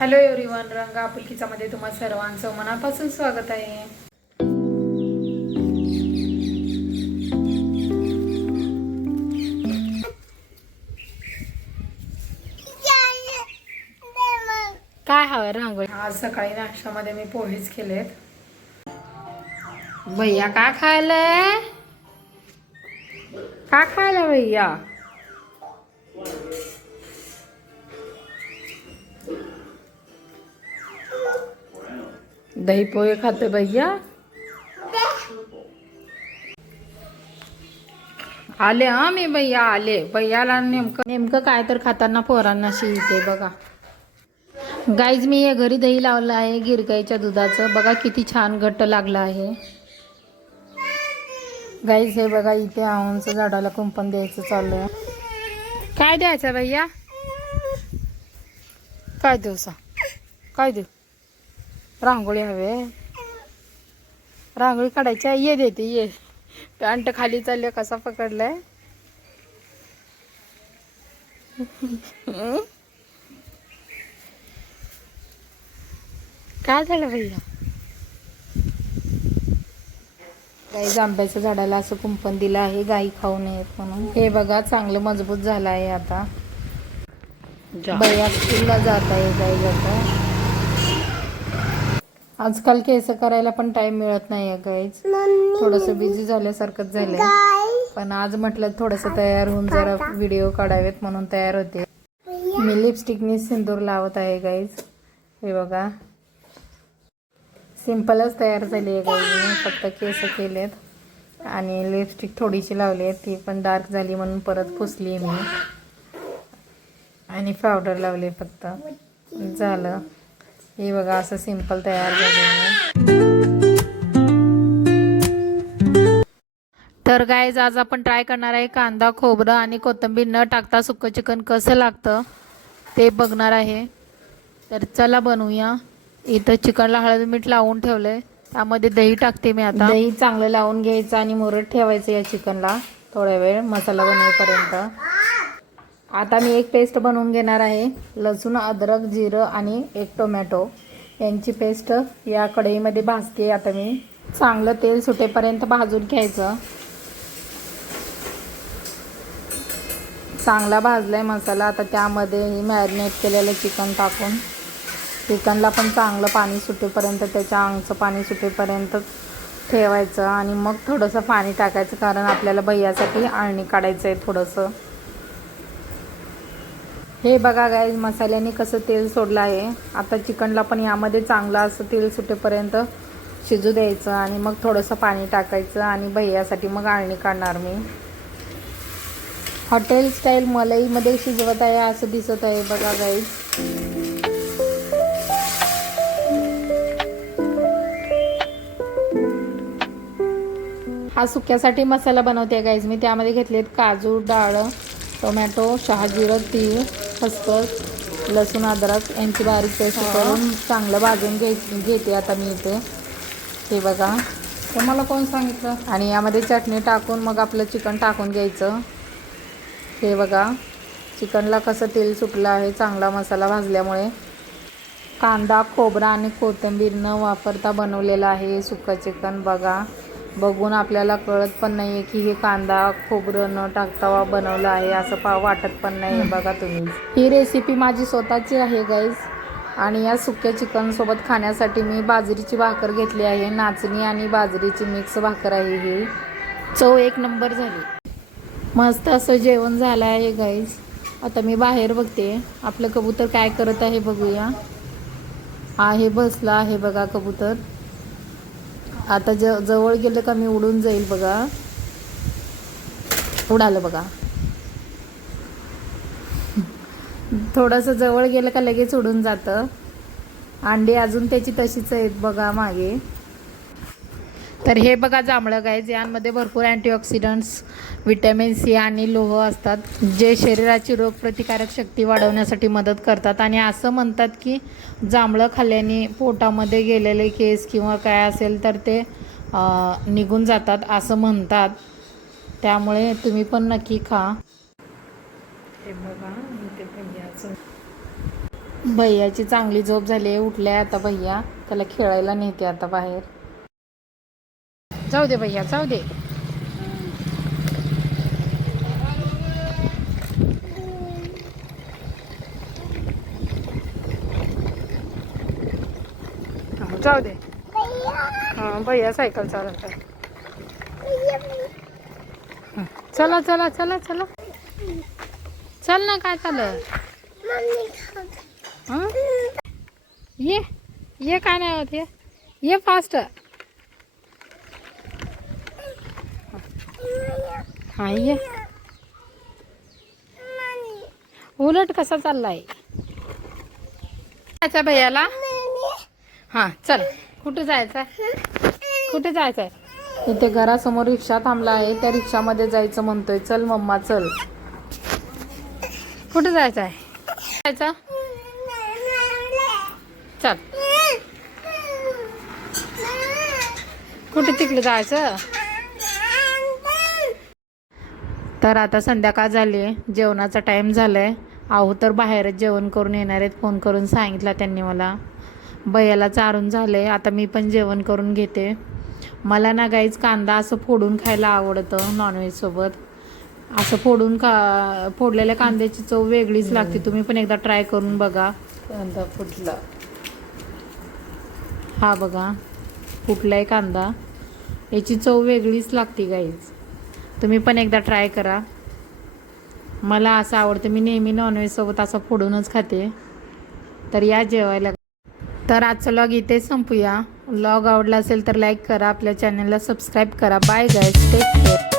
Hello everyone, रंग आपुलकीचामध्ये तुम्हा सर्वांचं मनापासून स्वागत आहे. काय हवं रांगोळी? आज सकाळी नाश्त्यामध्ये मी पोहेच केलेत. भैया का खायलाय? का खायला भैया? दही पोहे खाते भैया. आले मी भैया आले. भैयाला नेमकं काय तर खाताना पोरांना शिळते बघा. गाईज मी हे घरी दही लावलं आहे गिरगाईच्या दुधाचं. बघा किती छान घट्ट लागलं आहे. गाईज हे बघा इथे आऊंचं झाडाला कुंपण द्यायचं चालू आहे. काय द्यायचं भैया? काय देऊ सा? काय देऊ? रांगोळी हवे. रांगोळी काढायची ये देते ये. पॅन्ट खाली चालले कसा पकडलाय. काय झालं भैया? गाई आंब्याच्या झाडाला असं कुंपण दिलं आहे गाई खाऊ नयेत म्हणून. हे बघा चांगलं मजबूत झालं आहे. आता भैया स्कूलला जात आहे गाई आता. आजकाल केस करायला पण टाइम मिळत नाही गाईज. थोडंसं बिझी झाल्यासारखंच झालंय. पण आज म्हटलं थोडंसं तयार होऊन जरा व्हिडिओ काढावेत म्हणून तयार होते. मी लिपस्टिकनी सिंदूर लावत आहे गाईज. हे बघा सिंपलच तयार झाली आहे गाईज. मी फक्त केस केलेत आणि लिपस्टिक थोडीशी लावली आहे. ती पण डार्क झाली म्हणून परत पुसली मी आणि पावडर लावली फक्त. झालं. हे बघा असं सिंपल तयार झाले. तर गाईज आज आपण ट्राय करणार आहे कांदा खोबरं आणि कोथिंबीर न टाकता सुक्कं चिकन कसं लागतं ते बघणार आहे. तर चला बनवूया. इथं चिकनला हळद मीठ लावून ठेवलंय. त्यामध्ये दही टाकते मी आता. दही चांगलं लावून घ्यायचं आणि मुरत ठेवायचं या चिकनला थोड्या वेळ मसाला बनवेपर्यंत. आता मी एक पेस्ट बनवून घेणार आहे. लसूण अद्रक जिरं आणि एक टोमॅटो यांची पेस्ट या कढईमध्ये भाजते. आता मी चांगलं तेल सुटेपर्यंत भाजून घ्यायचं. चांगला भाजलाय मसाला. आता त्यामध्ये मॅरिनेट केलेलं चिकन टाकून चिकनला पण चांगलं पाणी सुटेपर्यंत त्याच्या अंगचं पाणी सुटेपर्यंत ठेवायचं आणि मग थोडंसं पाणी टाकायचं कारण आपल्याला भैयासाठी आळणी काढायचं आहे थोडंसं. हे बघा गाईज मसाल्याने कसं तेल सोडलं आहे. आता चिकनला पण यामध्ये चांगलं असं तेल सुटेपर्यंत शिजू द्यायचं आणि मग थोडंसं पाणी टाकायचं आणि भैयासाठी मग आळणी काढणार मी. हॉटेल स्टाईल मलईमध्ये शिजवत आहे असं दिसत आहे बघा गाईज. हा सुक्यासाठी मसाला बनवते गाईज मी. त्यामध्ये घेतलेत काजू डाळ टोमॅटो शहाजिरं तीळ खसखस लसूण अद्रक यांची बारीक पेस्ट करून चांगलं भाजून घेते आता मी इथे. हे बघा तुम्हाला कोण सांगितलं. आणि यामध्ये चटणी टाकून मग आपलं चिकन टाकून घ्यायचं. हे बघा चिकनला कसं तेल सुटलं आहे चांगला मसाला भाजल्यामुळे. कांदा खोबरा आणि कोथिंबीर न वापरता बनवलेलं आहे सुक्कं चिकन. बघा बघून आपल्याला कळत पण नाही आहे की हे कांदा खोबरं न टाकता बनवलं आहे असं वाटत पण नाही. बघा तुम्ही ही रेसिपी माझी स्वतःची आहे गाईज. आणि या सुक्या चिकनसोबत खाण्यासाठी मी बाजरीची भाकर घेतली आहे. नाचणी आणि बाजरीची मिक्स भाकर आहे ही. चव एक नंबर झाली. मस्त असं जेवण झालं आहे गाईज. आता मी बाहेर बघते आपलं कबूतर काय करत आहे बघूया. आहे बसला आहे बघा कबूतर. आता जवळ गेलं का मी उडून जाईल बघा. उडालं बघा. थोडंसं जवळ गेलं का लगेच उडून जातं. अंडी अजून त्याची तशीच आहेत बघा मागे. तर हे बघा जांभळं गाईज. यांमध्ये भरपूर अँटीऑक्सिडंट्स व्हिटॅमिन सी आणि लोह असतात जे शरीराची रोगप्रतिकारक शक्ती वाढवण्यासाठी मदत करतात. आणि असं म्हणतात की जांभळं खाल्ल्याने पोटामध्ये गेलेले केस किंवा काय असेल तर ते निघून जातात असं म्हणतात. त्यामुळे तुम्ही पण नक्की खा. हे बघा इथे भैयाचं भैयाची चांगली झोप झाली आहे, उठल्या आता भैया. त्याला खेळायला नेते आता बाहेर. जाऊ दे भैया, जाऊ दे. जाऊ दे. हां भैया सायकल चालवत आहे. चला चला चला चला चल ना. काय चाललं? ये काय नाही होत. ये फास्ट. हा ये. उलट कसा चाललाय अच्छा भैयाला? हा चल. कुठे जायचंय? कुठे जायचंय? इथे घरासमोर रिक्षा थांबला आहे, त्या रिक्षामध्ये जायचं म्हणतोय. चल मम्मा चल. कुठे जायचंय? जायचं चल. कुठे तिकडे जायचं? तर आता संध्याकाळ झाली आहे, जेवणाचा टाईम झालाय. आहो तर बाहेरच जेवण करून येणार आहेत, फोन करून सांगितलं त्यांनी मला. भैयाला चारून झाले, आता मी पण जेवण करून घेते. मला ना गाईच कांदा असं फोडून खायला आवडतं नॉनव्हेजसोबत. असं फोडलेल्या कांद्याची चव वेगळीच लागते. तुम्ही पण एकदा ट्राय करून बघा. कांदा फुटला. हा बघा फुटलाय कांदा, याची चव वेगळीच लागते गाईज. तुम्ही पण एकदा ट्राय करा. मला असं आवडतं, मी नेहमी नॉनव्हेजसोबत असं फोडूनच खाते. तर या जेवायला. तर आजचा व्लॉग इथेच संपूया. व्लॉग आवडला असेल तर लाईक करा, आपल्या चॅनलला सबस्क्राईब करा. Bye guys, take care.